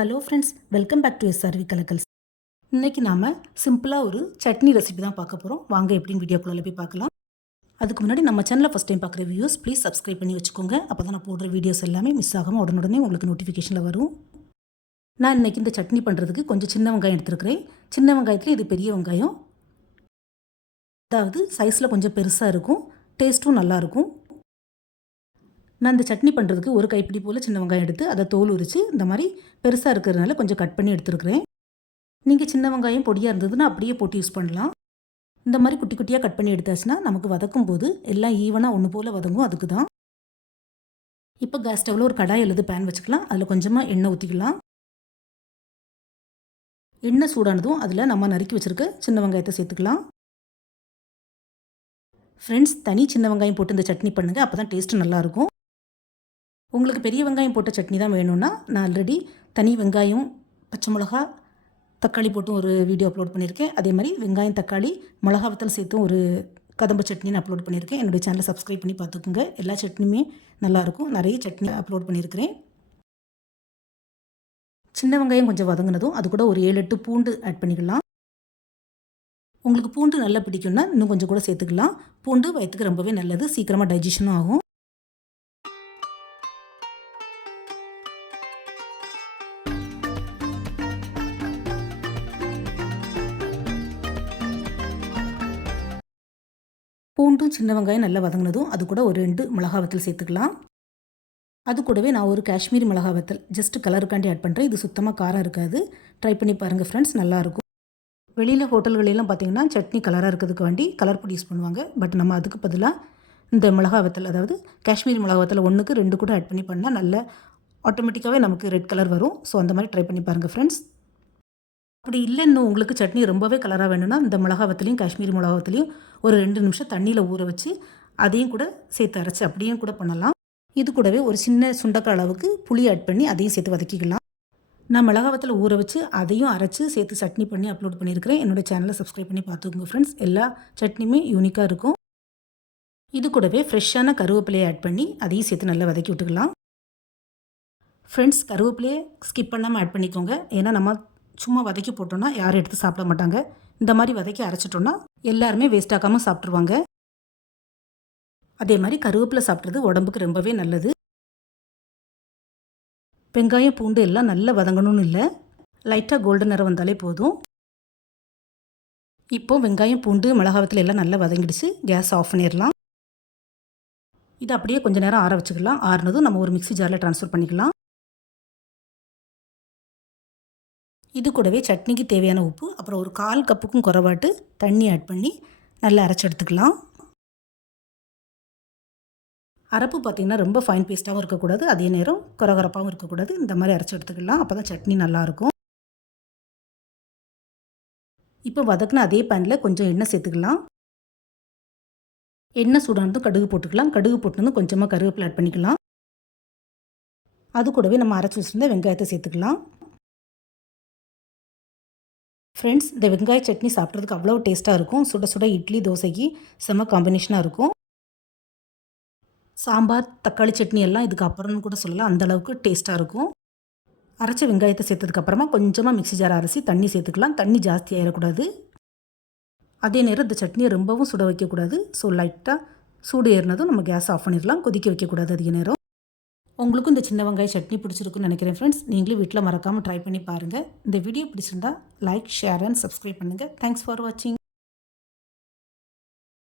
Hello friends welcome back to SRV Kalakkals இன்றைக்கி நாம் சிம்பிளாக ஒரு சட்னி ரெசிபி தான் பார்க்க போகிறோம் வாங்க எப்படின்னு வீடியோக்குள்ளே போய் பார்க்கலாம். அதுக்கு முன்னாடி நம்ம சேனலில் ஃபஸ்ட் டைம் பார்க்குற வியூஸ் ப்ளீஸ் சப்ஸ்கிரைப் பண்ணி வச்சுக்கோங்க. அப்போ தான் நான் போடுற வீடியோஸ் எல்லாமே மிஸ் ஆகாமல் உடனுடனே உங்களுக்கு நோட்டிஃபிகேஷனில் வரும். நான் இன்றைக்கி இந்த சட்னி பண்ணுறதுக்கு கொஞ்சம் சின்ன வெங்காயம் எடுத்துருக்கிறேன். சின்ன வெங்காயத்தில் இது பெரிய வெங்காயம். அதாவது சைஸில் கொஞ்சம் பெருசாக இருக்கும். டேஸ்ட்டும் நல்லாயிருக்கும் நான் இந்த சட்னி பண்ணுறதுக்கு ஒரு கைப்பிடி போல் சின்ன வெங்காயம் எடுத்து அதை தோல் உரித்து இந்த மாதிரி பெருசாக இருக்கிறதுனால கொஞ்சம் கட் பண்ணி எடுத்துருக்கிறேன். நீங்கள் சின்ன வெங்காயம் பொடியாக இருந்ததுன்னா அப்படியே போட்டு யூஸ் பண்ணலாம். இந்த மாதிரி குட்டி குட்டியாக கட் பண்ணி எடுத்தாச்சுன்னா நமக்கு வதக்கும் போது எல்லாம் ஈவனாக ஒன்று போல் வதங்கும் அதுக்கு தான் இப்போ கேஸ் ஸ்டவ்வில் ஒரு கடாய் அல்லது பேன் வச்சுக்கலாம். அதில் கொஞ்சமாக எண்ணெய் ஊற்றிக்கலாம் எண்ணெய் சூடானதும் அதில் நம்ம நறுக்கி வச்சுருக்க சின்ன வெங்காயத்தை சேர்த்துக்கலாம். ஃப்ரெண்ட்ஸ் தனி சின்ன வெங்காயம் போட்டு இந்த சட்னி பண்ணுங்கள் அப்போ தான் டேஸ்ட்டு நல்லாயிருக்கும் உங்களுக்கு பெரிய வெங்காயம் போட்ட சட்னி தான் வேணும்னா நான் ஆல்ரெடி தனி வெங்காயம் பச்சை மிளகா தக்காளி போட்டும் ஒரு வீடியோ அப்லோட் பண்ணியிருக்கேன் அதே மாதிரி வெங்காயம் தக்காளி மிளகா வத்தல் சேர்த்தும் ஒரு கதம்பு சட்னி நான் அப்லோட் பண்ணியிருக்கேன் என்னுடைய சேனலை சப்ஸ்கிரைப் பண்ணி பார்த்துக்குங்க. எல்லா சட்னியுமே நல்லாயிருக்கும் நிறைய சட்னி அப்லோட் பண்ணியிருக்கிறேன் சின்ன வெங்காயம் கொஞ்சம் வதங்கினதும் அது கூட ஒரு ஏழு எட்டு பூண்டு ஆட் பண்ணிக்கலாம். உங்களுக்கு பூண்டு நல்லா பிடிக்கும்னா இன்னும் கொஞ்சம் கூட சேர்த்துக்கலாம். பூண்டு வயிற்றுக்கு ரொம்பவே நல்லது. சீக்கிரமாக டைஜஷனும் ஆகும். பூண்டும் சின்ன வெங்காயம் நல்லா வதங்கினதும் அது கூட ஒரு ரெண்டு மிளகா வத்தல் சேர்த்துக்கலாம். அது கூடவே நான் ஒரு காஷ்மீரி மிளகா வத்தல் ஜஸ்ட் கலருக்காண்டி ஆட் பண்ணுறேன் இது சுத்தமாக காரம் இருக்காது. ட்ரை பண்ணி பாருங்கள் ஃப்ரெண்ட்ஸ் நல்லாயிருக்கும் வெளியில் ஹோட்டல்களெல்லாம் பார்த்தீங்கன்னா சட்னி கலராக இருக்கிறதுக்கு வேண்டி கலர் பொடி யூஸ் பண்ணுவாங்க. பட் நம்ம அதுக்கு பதிலாக இந்த மிளகா வத்தல் அதாவது காஷ்மீரி மிளகா வத்தல் ஒன்றுக்கு ரெண்டு கூட ஆட் பண்ணி பண்ணால் நல்ல ஆட்டோமேட்டிக்காகவே நமக்கு ரெட் கலர் வரும். ஸோ அந்த மாதிரி ட்ரை பண்ணி பாருங்கள் ஃப்ரெண்ட்ஸ் அப்படி இல்லை இன்னும் உங்களுக்கு சட்னி ரொம்பவே கலராக வேணும்னா இந்த மிளகா வத்தலையும் காஷ்மீரி மிளகாத்துலையும் ஒரு ரெண்டு நிமிஷம் தண்ணியில் ஊற வச்சு அதையும் கூட சேர்த்து அரைச்சி அப்படியும் கூட பண்ணலாம். இது கூடவே ஒரு சின்ன சுண்டக்காய் அளவுக்கு புளி ஆட் பண்ணி அதையும் சேர்த்து வதக்கிக்கலாம். நான் மிளகாவத்தில் ஊற வச்சு அதையும் அரைச்சி சேர்த்து சட்னி பண்ணி அப்லோட் பண்ணியிருக்கிறேன். என்னோடய சேனலை சப்ஸ்கிரைப் பண்ணி பார்த்துக்கோங்க ஃப்ரெண்ட்ஸ் எல்லா சட்னியுமே யூனிக்காக இருக்கும். இது கூடவே ஃப்ரெஷ்ஷான கருவேப்பிலையை ஆட் பண்ணி அதையும் சேர்த்து நல்லா வதக்கி விட்டுக்கலாம். ஃப்ரெண்ட்ஸ் கருவேப்பிலையை ஸ்கிப் பண்ணாமல் ஆட் பண்ணிக்கோங்க. ஏன்னா நம்ம சும்மா வதக்கி போட்டோன்னா யாரும் எடுத்து சாப்பிட மாட்டாங்க. இந்த மாதிரி வதக்கி அரைச்சிட்டோன்னா எல்லாருமே வேஸ்ட் ஆகாமல் சாப்பிட்ருவாங்க அதே மாதிரி கருவேப்பிலை சாப்பிட்றது உடம்புக்கு ரொம்பவே நல்லது. வெங்காயம் பூண்டு எல்லாம் நல்லா வதங்கணும்னு இல்லை. லைட்டாக கோல்டன் நிறம் வந்தாலே போதும். இப்போது வெங்காயம் பூண்டு மிளகாவத்தில் எல்லாம் நல்லா வதங்கிடுச்சு. கேஸ் ஆஃப் பண்ணிடலாம். இதை அப்படியே கொஞ்சம் நேரம் ஆற வச்சுக்கலாம். ஆறுனதும் நம்ம ஒரு மிக்சி ஜாரில் ட்ரான்ஸ்ஃபர் பண்ணிக்கலாம். இது கூடவே சட்னிக்கு தேவையான உப்பு அப்புறம் ஒரு கால் கப்புக்கும் குறைவாட்டு தண்ணி ஆட் பண்ணி நல்லா அரைச்சி எடுத்துக்கலாம். அரப்பு பார்த்திங்கன்னா ரொம்ப ஃபைன் பேஸ்ட்டாகவும் இருக்கக்கூடாது. அதே நேரம் குறகுறப்பாகவும் இருக்கக்கூடாது. இந்த மாதிரி அரைச்சி எடுத்துக்கலாம். அப்போ தான் சட்னி நல்லாயிருக்கும் இப்போ வதக்குன அதே பேனில் கொஞ்சம் எண்ணெய் சேர்த்துக்கலாம். எண்ணெய் சூடானதும் கடுகு போட்டுக்கலாம். கடுகு போட்டதும் கொஞ்சமாக கருவேப்பிலை ஆட் பண்ணிக்கலாம். அது கூடவே நம்ம அரைச்சி வச்சுருந்த வெங்காயத்தை சேர்த்துக்கலாம். ஃப்ரெண்ட்ஸ் இந்த வெங்காய சட்னி சாப்பிட்றதுக்கு அவ்வளோ டேஸ்ட்டாக இருக்கும். சுட சுட இட்லி தோசைக்கு செம்ம காம்பினேஷனாக இருக்கும். சாம்பார் தக்காளி சட்னி எல்லாம் இதுக்கு அப்புறம்னு கூட சொல்லலாம். அந்த அளவுக்கு டேஸ்ட்டாக இருக்கும். அரைச்ச வெங்காயத்தை சேர்த்ததுக்கப்புறமா கொஞ்சமாக மிக்சி ஜார் அரைச்சி தண்ணி சேர்த்துக்கலாம். தண்ணி ஜாஸ்தி ஆயிடக்கூடாது அதே நேரம் இந்த சட்னியை ரொம்பவும் சுட வைக்கக்கூடாது. ஸோ லைட்டாக சூடு ஏறினதும் நம்ம கேஸ் ஆஃப் பண்ணிடலாம். கொதிக்க வைக்கக்கூடாது அதிக நேரம். உங்களுக்கும் இந்த சின்ன வெங்காய சட்னி பிடிச்சிருக்குன்னு நினைக்கிறேன் ஃப்ரெண்ட்ஸ் நீங்களும் வீட்டில் மறக்காமல் ட்ரை பண்ணி பாருங்கள் இந்த வீடியோ பிடிச்சிருந்தா லைக் ஷேர் அண்ட் சப்ஸ்கிரைப் பண்ணுங்கள் தேங்க்ஸ் ஃபார் வாட்சிங்